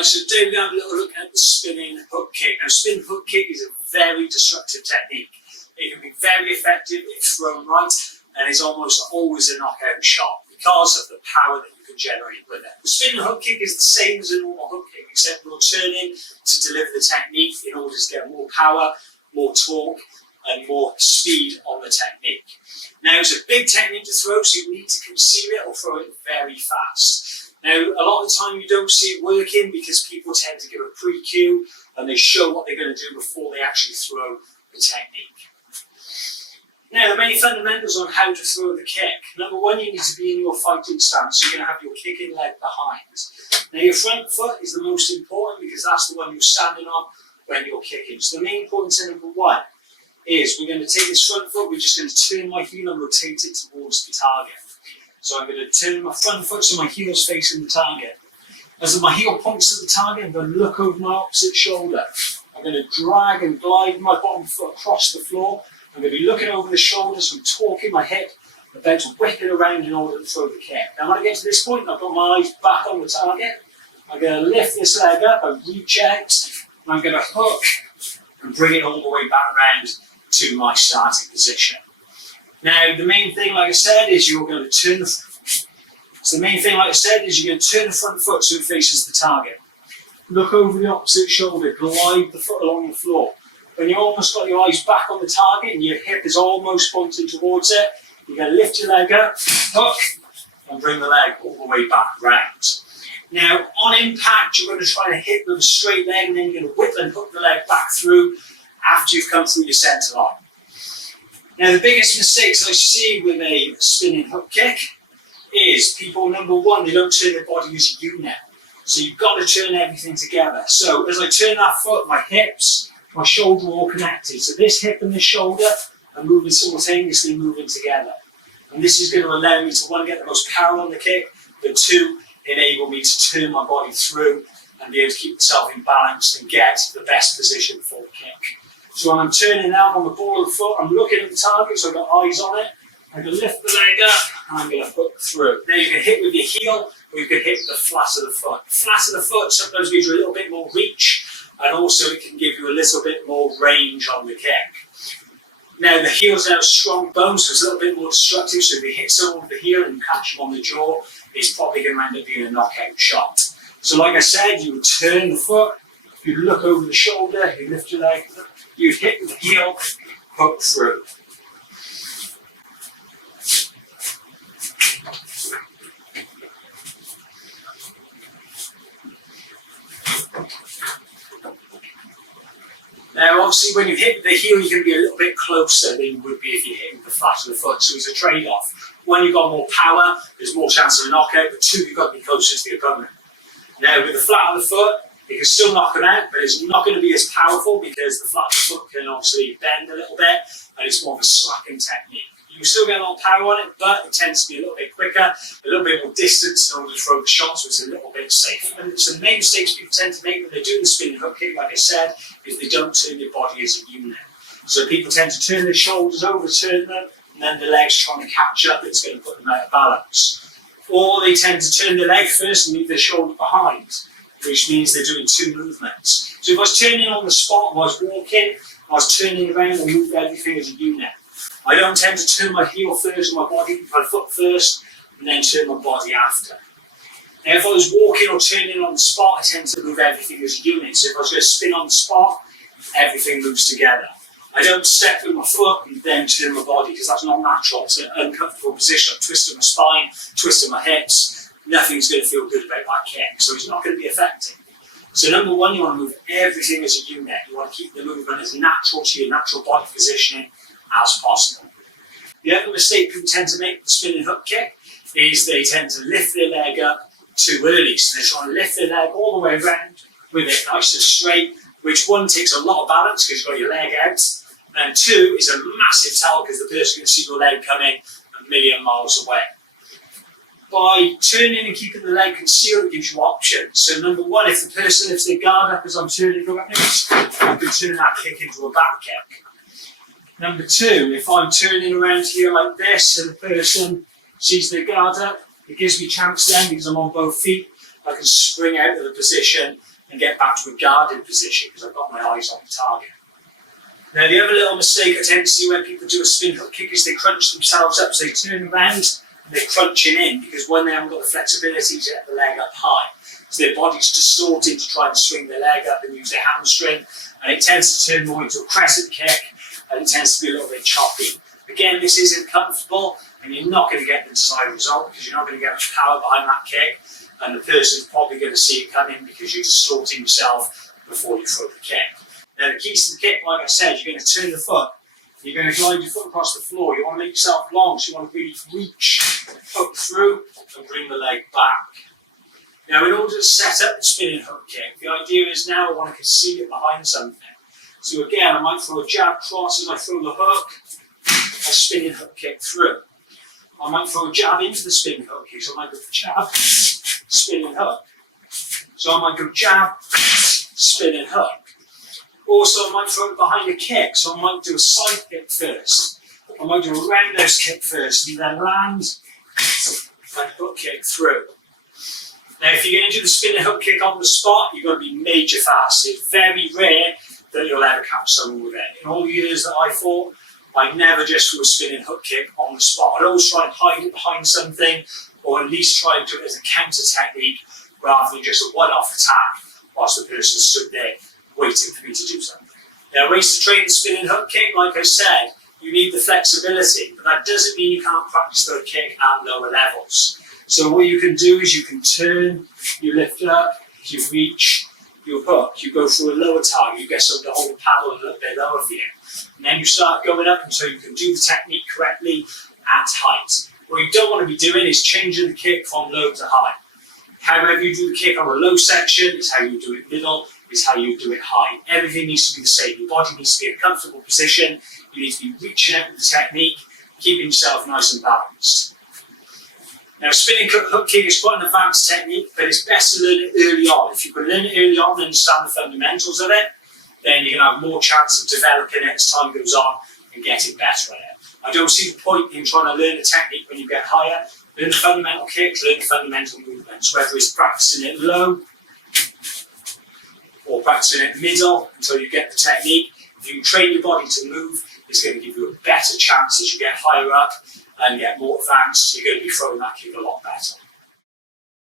Right, so today we're going to have a little look at the spinning hook kick. Now, spinning hook kick is a very destructive technique. It can be very effective if thrown right, and it's almost always a knockout shot because of the power that you can generate with it. The spinning hook kick is the same as a normal hook kick, except you're turning to deliver the technique in order to get more power, more torque, and more speed on the technique. Now, it's a big technique to throw, so you need to conceal it or throw it very fast. Now, a lot of the time you don't see it working because people tend to give a pre-cue and they show what they're going to do before they actually throw the technique. Now, the main fundamentals on how to throw the kick. Number one, you need to be in your fighting stance, so you're going to have your kicking leg behind. Now, your front foot is the most important because that's the one you're standing on when you're kicking. So the main point to number one is we're going to take this front foot, we're just going to turn my heel and rotate it towards the target. So I'm going to turn my front foot so my heel's facing the target. As my heel points to the target, I'm going to look over my opposite shoulder. I'm going to drag and glide my bottom foot across the floor. I'm going to be looking over the shoulders and torquing my hip, about to whip it around in order to throw the kick. Now when I get to this point, I've got my eyes back on the target. I'm going to lift this leg up, I reach out, and I'm going to hook and bring it all the way back around to my starting position. Now, the main thing, like I said, is you're going to turn the front foot so it faces the target. Look over the opposite shoulder, glide the foot along the floor. When you've almost got your eyes back on the target and your hip is almost pointing towards it, you're going to lift your leg up, hook, and bring the leg all the way back round. Now, on impact, you're going to try and hit with a straight leg, and then you're going to whip and hook the leg back through after you've come through your centre line. Now, the biggest mistakes I see with a spinning hook kick is people, number one, they don't turn their body as a unit. So you've got to turn everything together. So as I turn that foot, my hips, my shoulder are all connected. So this hip and this shoulder are moving simultaneously, moving together. And this is going to allow me to, one, get the most power on the kick, but two, enable me to turn my body through and be able to keep myself in balance and get the best position for the kick. So when I'm turning out on the ball of the foot, I'm looking at the target, so I've got eyes on it. I'm going to lift the leg up, and I'm going to hook through. Now you can hit with your heel, or you can hit with the flat of the foot. The flat of the foot sometimes gives you a little bit more reach, and also it can give you a little bit more range on the kick. Now the heel's now strong bone, so it's a little bit more destructive, so if you hit someone with the heel and you catch them on the jaw, it's probably going to end up being a knockout shot. So like I said, you would turn the foot, you look over the shoulder, you lift your leg, you hit with the heel, hook through. Now obviously when you hit the heel, you're going to be a little bit closer than you would be if you hit with the flat of the foot, so it's a trade-off. One, you've got more power, there's more chance of a knockout, but two, you've got to be closer to the opponent. Now with the flat of the foot, you can still knock them out, but it's not going to be as powerful because the flat of the foot can obviously bend a little bit, and it's more of a slacking technique. You can still get a lot of power on it, but it tends to be a little bit quicker, a little bit more distance in order to throw the shot, so it's a little bit safer. And so the main mistakes people tend to make when they're doing the spinning hook kick, like I said, is they don't turn their body as a unit. So people tend to turn their shoulders over, turn them, and then the legs trying to catch up, it's going to put them out of balance. Or they tend to turn their leg first and leave their shoulder behind, which means they're doing two movements. So if I was turning on the spot, when I was walking, I was turning around and moving everything as a unit. I don't tend to turn my heel first, my foot first, and then turn my body after. Now if I was walking or turning on the spot, I tend to move everything as a unit. So if I was going to spin on the spot, everything moves together. I don't step with my foot and then turn my body because that's not natural. It's an uncomfortable position. I'm twisting my spine, twisting my hips. Nothing's going to feel good about that kick, so it's not going to be effective. So number one, you want to move everything as a unit. You want to keep the movement as natural to your natural body positioning as possible. The other mistake people tend to make with the spinning hook kick is they tend to lift their leg up too early. So they're trying to lift their leg all the way around with it nice and straight, which one takes a lot of balance because you've got your leg out, and two is a massive tell because the person can see your leg coming a million miles away. By turning and keeping the leg concealed, it gives you options. So number one, if the person lifts their guard up as I'm turning, I can turn that kick into a back kick. Number two, if I'm turning around here like this and the person sees their guard up, it gives me chance then, because I'm on both feet, I can spring out of the position and get back to a guarded position because I've got my eyes on the target. Now, the other little mistake I tend to see when people do a spin hook kick is they crunch themselves up. So they turn around and they're crunching in because when they haven't got the flexibility to get the leg up high, so their body's distorted to try and swing their leg up and use their hamstring, and it tends to turn more into a crescent kick, and it tends to be a little bit choppy. Again, this isn't comfortable, and you're not going to get the desired result because you're not going to get much power behind that kick, and the person's probably going to see it coming because you're distorting yourself before you throw the kick. Now, the keys to the kick, like I said, you're going to turn the foot. You're going to glide your foot across the floor. You want to make yourself long, so you want to really reach, hook through, and bring the leg back. Now, in order to set up the spinning hook kick, the idea is now I want to conceal it behind something. So again, I might throw a jab cross as I throw the hook, a spinning hook kick through. I might throw a jab into the spinning hook kick, so I might go jab, spinning hook. So I might go jab, spinning hook. Also, I might throw it behind a kick, so I might do a side kick first. I might do a roundhouse kick first, and then land and hook kick through. Now, if you're going to do the spinning hook kick on the spot, you've got to be major fast. It's very rare that you'll ever catch someone with it. In all the years that I fought, I never just do a spinning hook kick on the spot. I'd always try and hide it behind something, or at least try and do it as a counter technique rather than just a one-off attack whilst the person stood there waiting for me to do something. Now, ways to train the spinning hook kick, like I said, you need the flexibility, but that doesn't mean you can't practice the kick at lower levels. So what you can do is you can turn, you lift up, you reach, you hook, you go through a lower target, you get someone to hold the paddle a little bit lower for you. And then you start going up until you can do the technique correctly at height. What you don't want to be doing is changing the kick from low to high. However you do the kick on a low section is how you do it middle, is how you do it high. Everything needs to be the same. Your body needs to be in a comfortable position. You need to be reaching out with the technique, keeping yourself nice and balanced. Now, spinning hook kick is quite an advanced technique, but it's best to learn it early on. If you can learn it early on and understand the fundamentals of it, then you're going to have more chance of developing it as time goes on and getting better at it. I don't see the point in trying to learn a technique when you get higher. Learn the fundamental kicks, learn the fundamental movements, whether it's practicing it low or practicing it middle until you get the technique. If you can train your body to move, it's going to give you a better chance as you get higher up and get more advanced. You're going to be throwing that kick a lot better.